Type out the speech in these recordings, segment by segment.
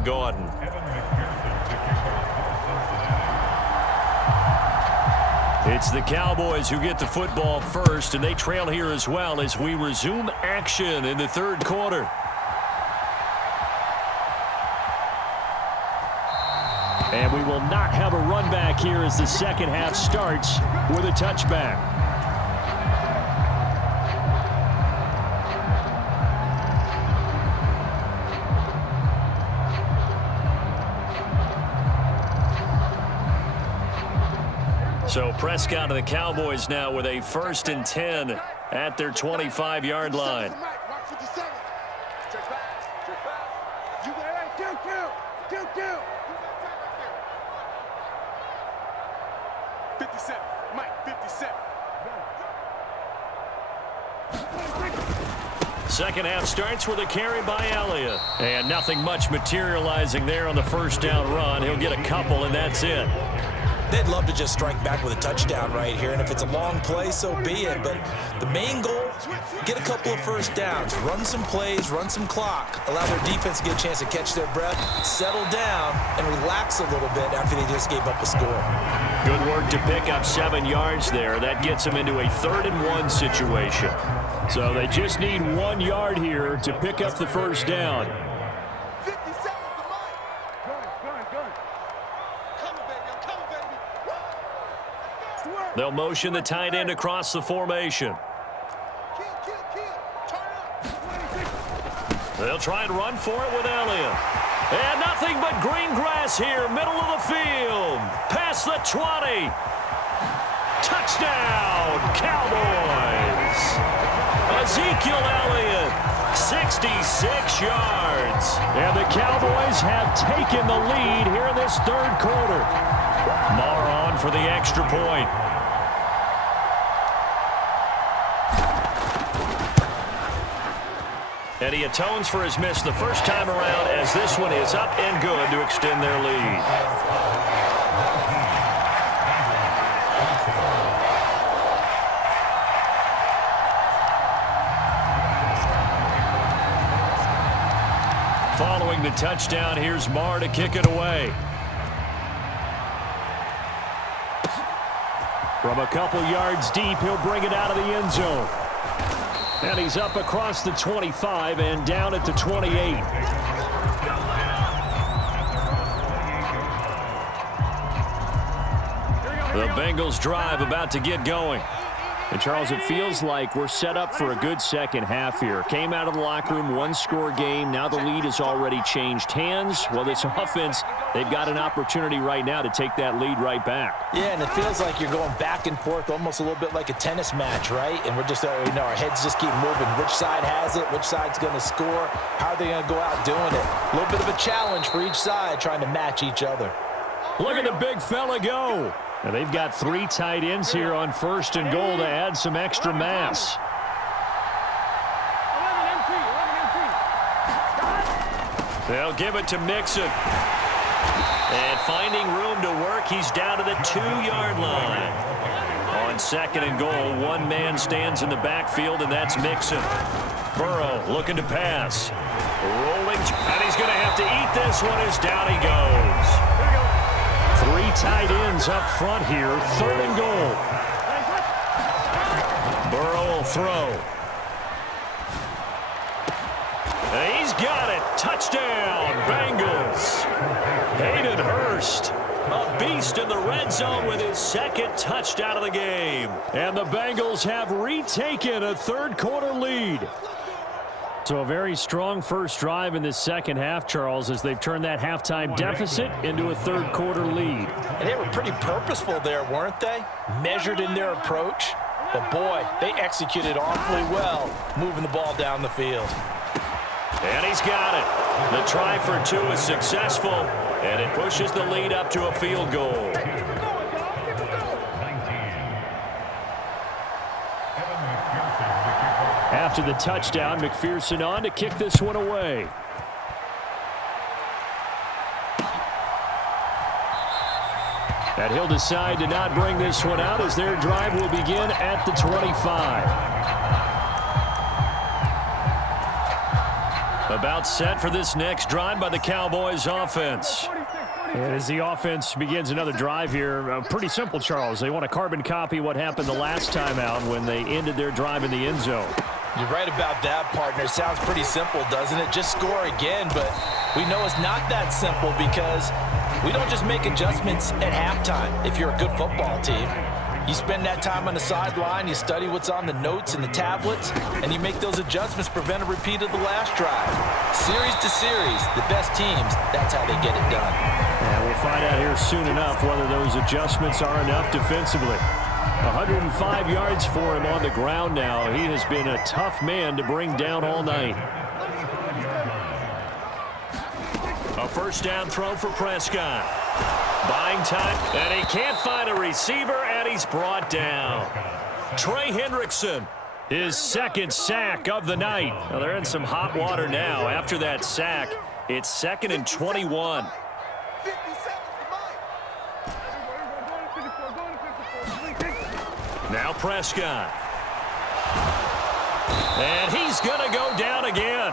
and Gordon. It's the Cowboys who get the football first, and they trail here as well as we resume action in the third quarter. And we will not have a run back here as the second half starts with a touchback. So Prescott and the Cowboys now with a 1st and 10 at their 25-yard line. Second half starts with a carry by Elliott. And nothing much materializing there on the first down run. He'll get a couple, and that's it. They'd love to just strike back with a touchdown right here, and if it's a long play, so be it. But the main goal, get a couple of first downs, run some plays, run some clock, allow their defense to get a chance to catch their breath, settle down, and relax a little bit after they just gave up a score. Good work to pick up 7 yards there. That gets them into a 3rd and 1 situation. So they just need 1 yard here to pick up the first down. They'll motion the tight end across the formation. They'll try and run for it with Elliott. And nothing but green grass here, middle of the field. Past the 20. Touchdown, Cowboys. Ezekiel Elliott, 66 yards. And the Cowboys have taken the lead here in this third quarter. Maher on for the extra point. And he atones for his miss the first time around as this one is up and good to extend their lead. Following the touchdown, here's Maher to kick it away. From a couple yards deep, he'll bring it out of the end zone. And he's up across the 25 and down at the 28. The Bengals drive about to get going. And Charles, it feels like we're set up for a good second half here. Came out of the locker room, 1-score game. Now the lead has already changed hands. Well, this offense, they've got an opportunity right now to take that lead right back. Yeah, and it feels like you're going back and forth almost a little bit like a tennis match, right? And we're just, our heads just keep moving. Which side has it? Which side's going to score? How are they going to go out doing it? A little bit of a challenge for each side trying to match each other. Look at the big fella go. And they've got 3 tight ends here on 1st and goal to add some extra mass. They'll give it to Mixon. And finding room to work, he's down to the 2-yard line. On 2nd and goal, 1 man stands in the backfield, and that's Mixon. Burrow looking to pass. Rolling, and he's going to have to eat this one as down he goes. 3 tight ends up front here, 3rd and goal. Burrow will throw. And he's got it. Touchdown, Bengals. Hayden Hurst, a beast in the red zone with his 2nd touchdown of the game. And the Bengals have retaken a third quarter lead. So a very strong first drive in this second half, Charles, as they've turned that halftime deficit into a third quarter lead. And they were pretty purposeful there, weren't they? Measured in their approach. But boy, they executed awfully well, moving the ball down the field. And he's got it. The try for 2 is successful, and it pushes the lead up to a field goal. After the touchdown, McPherson on to kick this one away. And he'll decide to not bring this one out as their drive will begin at the 25. About set for this next drive by the Cowboys offense. And as the offense begins another drive here, pretty simple, Charles. They want to carbon copy what happened the last time out when they ended their drive in the end zone. You're right about that, partner. Sounds pretty simple, doesn't it? Just score again, but we know it's not that simple because we don't just make adjustments at halftime if you're a good football team. You spend that time on the sideline, you study what's on the notes and the tablets, and you make those adjustments to prevent a repeat of the last drive. Series to series, the best teams, that's how they get it done. And we'll find out here soon enough whether those adjustments are enough defensively. 105 yards for him on the ground now. He has been a tough man to bring down all night. A first down throw for Prescott. Buying time, and he can't find a receiver, and he's brought down. Trey Hendrickson, his second sack of the night. Well, they're in some hot water now. After that sack, it's 2nd and 21. Now Prescott. And he's going to go down again.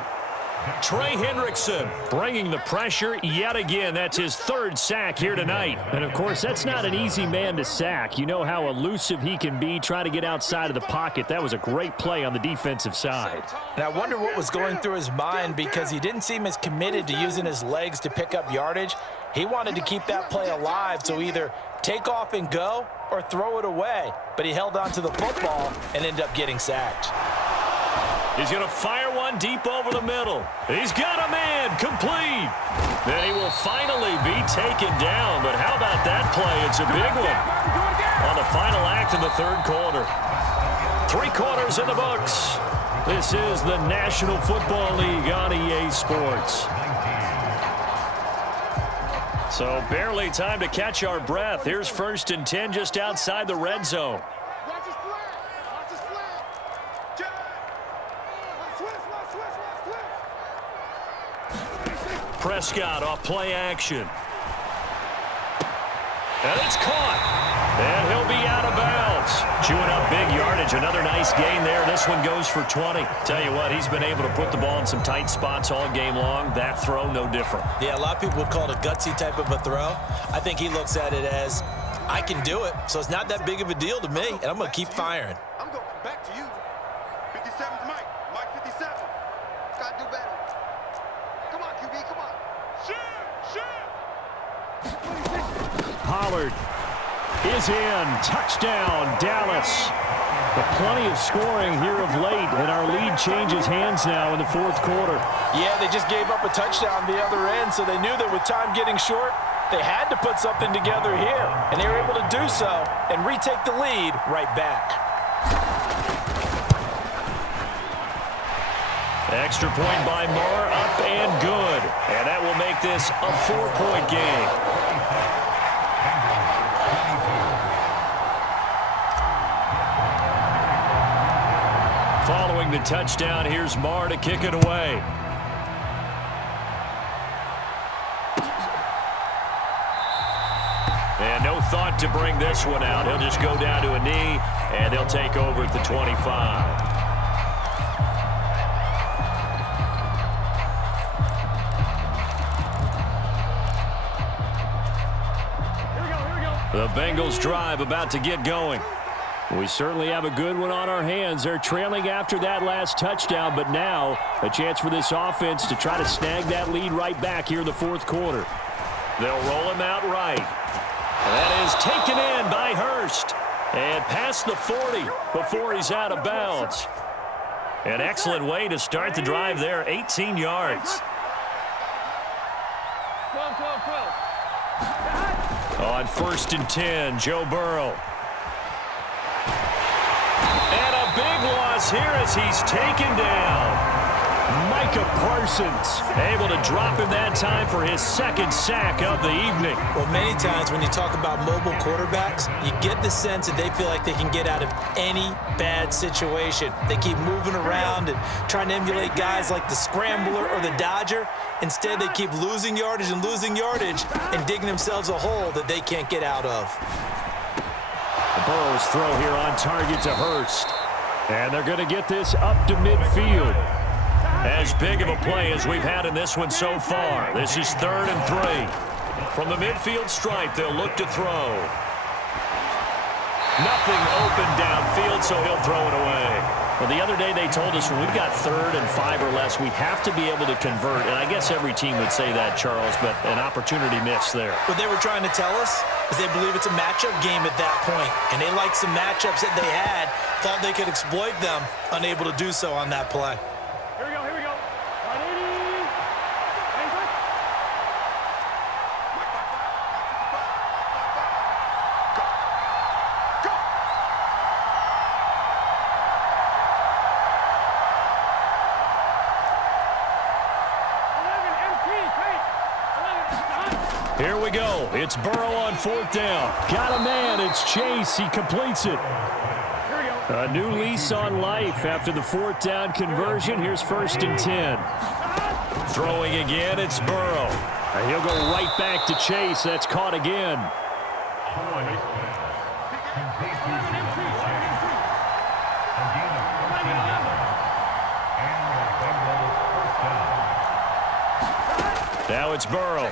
Trey Hendrickson bringing the pressure yet again. That's his 3rd sack here tonight. And, of course, that's not an easy man to sack. You know how elusive he can be, try to get outside of the pocket. That was a great play on the defensive side. And I wonder what was going through his mind because he didn't seem as committed to using his legs to pick up yardage. He wanted to keep that play alive, so either take off and go or throw it away. But he held on to the football and ended up getting sacked. He's going to fire one deep over the middle. He's got a man complete. Then he will finally be taken down. But how about that play? It's a big one on the final act of the 3rd quarter. 3 quarters in the books. This is the National Football League on EA Sports. So barely time to catch our breath. Here's 1st and 10 just outside the red zone. Prescott off play action. And it's caught. And he'll be out of bounds. Chewing up big yardage. Another nice gain there. This one goes for 20. Tell you what, he's been able to put the ball in some tight spots all game long. That throw, no different. Yeah, a lot of people would call it a gutsy type of a throw. I think he looks at it as, I can do it, so it's not that big of a deal to me, and I'm going to keep firing. I'm going back to you. 57's Mike. Mike 57. Got to do better. Come on, QB, come on. Shoot! Pollard is in. Touchdown, Dallas. But plenty of scoring here of late, and our lead changes hands now in the 4th quarter. Yeah, they just gave up a touchdown the other end, so they knew that with time getting short, they had to put something together here, and they were able to do so and retake the lead right back. Extra point by Moore, up and good. And that will make this a 4-point game. Following the touchdown, here's Moore to kick it away. And no thought to bring this one out. He'll just go down to a knee, and he'll take over at the 25. The Bengals drive about to get going. We certainly have a good one on our hands. They're trailing after that last touchdown, but now a chance for this offense to try to snag that lead right back here in the 4th quarter. They'll roll him out right. That is taken in by Hurst. And past the 40 before he's out of bounds. An excellent way to start the drive there, 18 yards. 12. On 1st and 10, Joe Burrow. And a big loss here as he's taken down. Micah Parsons able to drop him that time for his 2nd sack of the evening. Well, many times when you talk about mobile quarterbacks, you get the sense that they feel like they can get out of any bad situation. They keep moving around and trying to emulate guys like the Scrambler or the Dodger. Instead, they keep losing yardage and digging themselves a hole that they can't get out of. Burrow's throw here on target to Hurst. And they're going to get this up to midfield. As big of a play as we've had in this one so far. This is 3rd and 3. From the midfield stripe, they'll look to throw. Nothing open downfield, so he'll throw it away. Well, the other day they told us when we've got 3rd and 5 or less, we have to be able to convert. And I guess every team would say that, Charles, but an opportunity missed there. What they were trying to tell us is they believe it's a matchup game at that point. And they liked some matchups that they had, thought they could exploit them, unable to do so on that play. Here we go, here we go. 180. Here we go. It's Burrow on 4th down. Got a man. It's Chase. He completes it. A new lease on life after the 4th down conversion. Here's 1st and 10. Throwing again, it's Burrow. And he'll go right back to Chase. That's caught again. Now it's Burrow.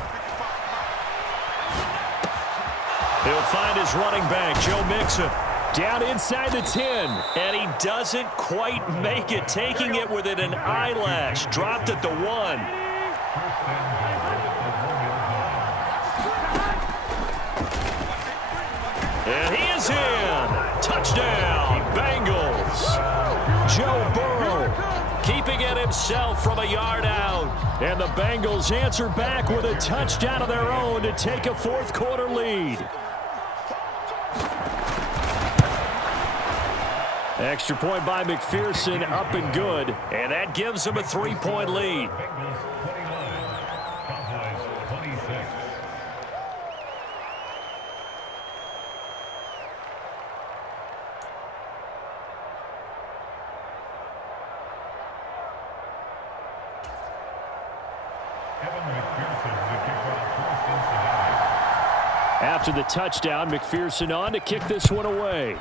He'll find his running back, Joe Mixon. Down inside the 10. And he doesn't quite make it, taking it within an eyelash. Dropped at the 1. And he is in. Touchdown, Bengals. Joe Burrow keeping it himself from a yard out. And the Bengals answer back with a touchdown of their own to take a 4th quarter lead. Extra point by McPherson, up and good. And that gives them a 3-point lead. After the touchdown, McPherson on to kick this one away.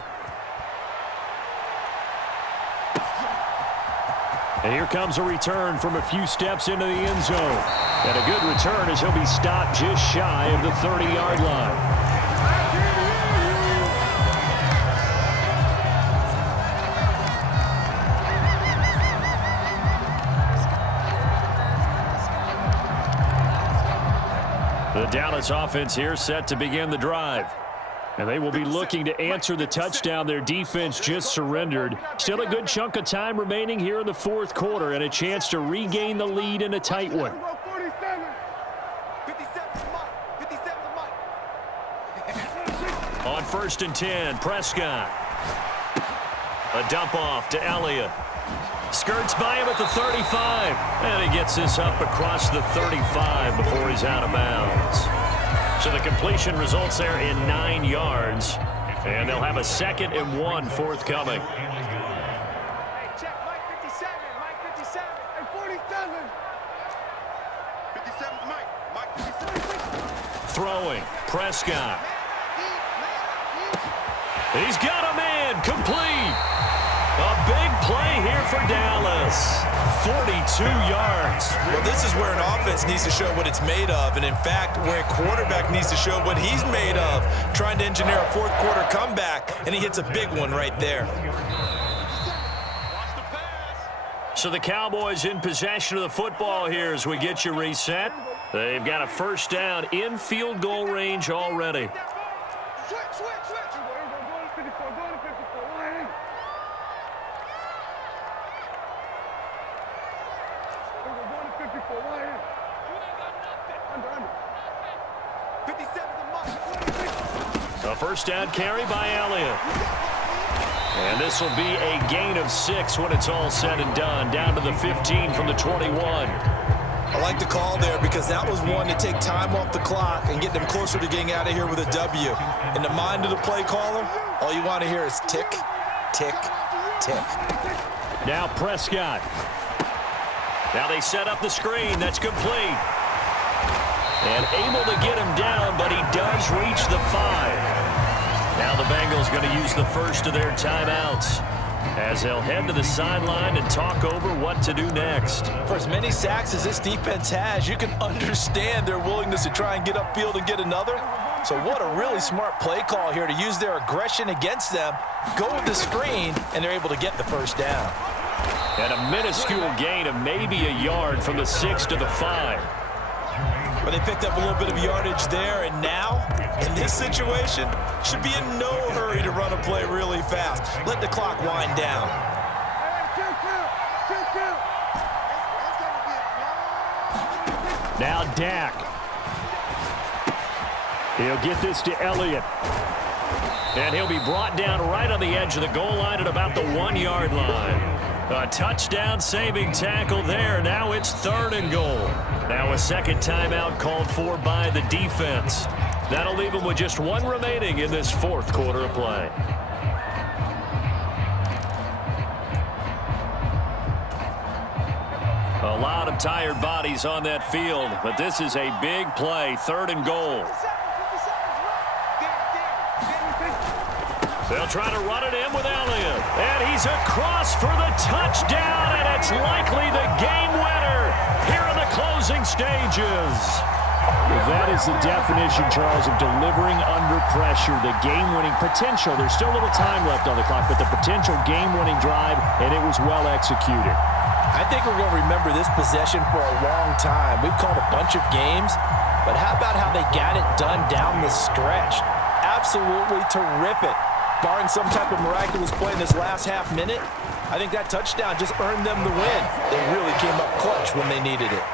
And here comes a return from a few steps into the end zone. And a good return as he'll be stopped just shy of the 30-yard line. The Dallas offense here set to begin the drive. And they will be looking to answer the touchdown their defense just surrendered. Still a good chunk of time remaining here in the 4th quarter and a chance to regain the lead in a tight one. On 1st and 10, Prescott. A dump off to Elliott. Skirts by him at the 35. And he gets this up across the 35 before he's out of bounds. So the completion results there in 9 yards. And they'll have a 2nd and 1 forthcoming. Hey, check Mike 57, Mike 57, and 47. 57's Mike. Mike 57. Throwing, Prescott. He's got a man, complete. A big play here for Dallas. 42 yards. Well, this is where an offense needs to show what it's made of, and in fact, where a quarterback needs to show what he's made of, trying to engineer a 4th quarter comeback, and he hits a big one right there. So the Cowboys in possession of the football here as we get you reset. They've got a 1st down in field goal range already. Switch. Go to 54, go to 54. Line. Go to 54, line. Under. 57's the Mike. A 1st down carry by Elliott. And this will be a gain of 6 when it's all said and done. Down to the 15 from the 21. I like the call there because that was one to take time off the clock and get them closer to getting out of here with a W. In the mind of the play caller, all you want to hear is tick, tick, tick. Now Prescott. Now they set up the screen. That's complete. And able to get him down, but he does reach the 5. Now the Bengals going to use the first of their timeouts. as they'll head to the sideline and talk over what to do next. For as many sacks as this defense has, you can understand their willingness to try and get upfield and get another. So what a really smart play call here to use their aggression against them, go with the screen, and they're able to get the first down. And a minuscule gain of maybe a yard from the 6 to the 5. But they picked up a little bit of yardage there, and now, in this situation, should be in no hurry to run a play really fast. Let the clock wind down. Now Dak. He'll get this to Elliott. And he'll be brought down right on the edge of the goal line at about the 1-yard line. A touchdown-saving tackle there. Now it's 3rd and goal. Now a second timeout called for by the defense. That'll leave them with just 1 remaining in this 4th quarter of play. A lot of tired bodies on that field, but this is a big play. 3rd and goal. They'll try to run it in with Elliott. And he's across for the touchdown, and it's likely the game winner here in the closing stages. That is the definition, Charles, of delivering under pressure. The game-winning potential. There's still a little time left on the clock, but the potential game-winning drive, and it was well executed. I think we're going to remember this possession for a long time. We've called a bunch of games, but how about how they got it done down the stretch? Absolutely terrific. Barring some type of miraculous play in this last half minute, I think that touchdown just earned them the win. They really came up clutch when they needed it.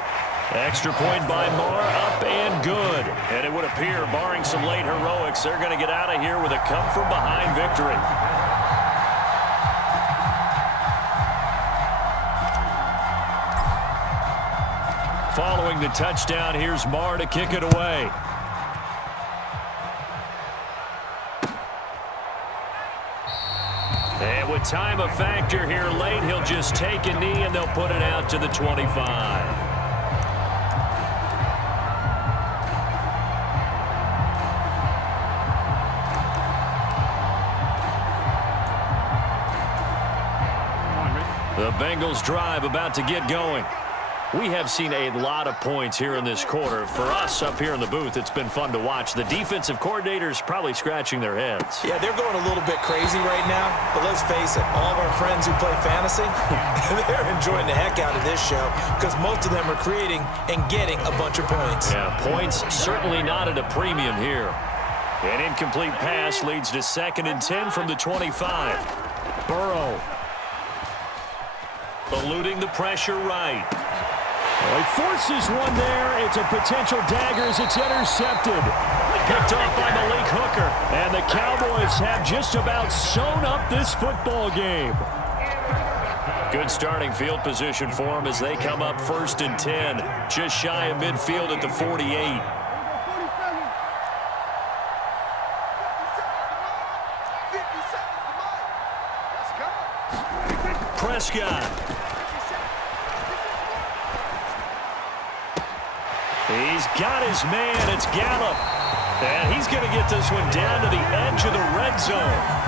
Extra point by Moore, up and good. And it would appear, barring some late heroics, they're going to get out of here with a come-from-behind victory. Following the touchdown, here's Moore to kick it away. And with time a factor here late, he'll just take a knee and they'll put it out to the 25. The Bengals drive about to get going. We have seen a lot of points here in this quarter. For us up here in the booth, it's been fun to watch. The defensive coordinators probably scratching their heads. Yeah, they're going a little bit crazy right now, but let's face it, all of our friends who play fantasy, they're enjoying the heck out of this show because most of them are creating and getting a bunch of points. Yeah, points certainly not at a premium here. An incomplete pass leads to 2nd and 10 from the 25. Burrow. Eluding the pressure right. Well, he forces one there. It's a potential dagger as it's intercepted. Picked off by Malik Hooker. And the Cowboys have just about sewn up this football game. Good starting field position for them as they come up 1st and 10. Just shy of midfield at the 48. Prescott. He's got his man. It's Gallup. And he's going to get this one down to the edge of the red zone.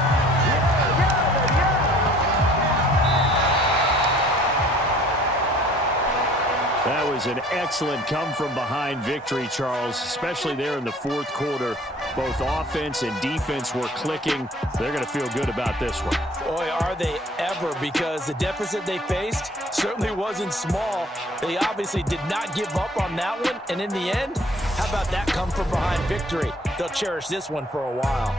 That was an excellent come-from-behind victory, Charles, especially there in the 4th quarter. Both offense and defense were clicking. They're going to feel good about this one. Boy, are they ever, because the deficit they faced certainly wasn't small. They obviously did not give up on that one, and in the end, how about that come-from-behind victory? They'll cherish this one for a while.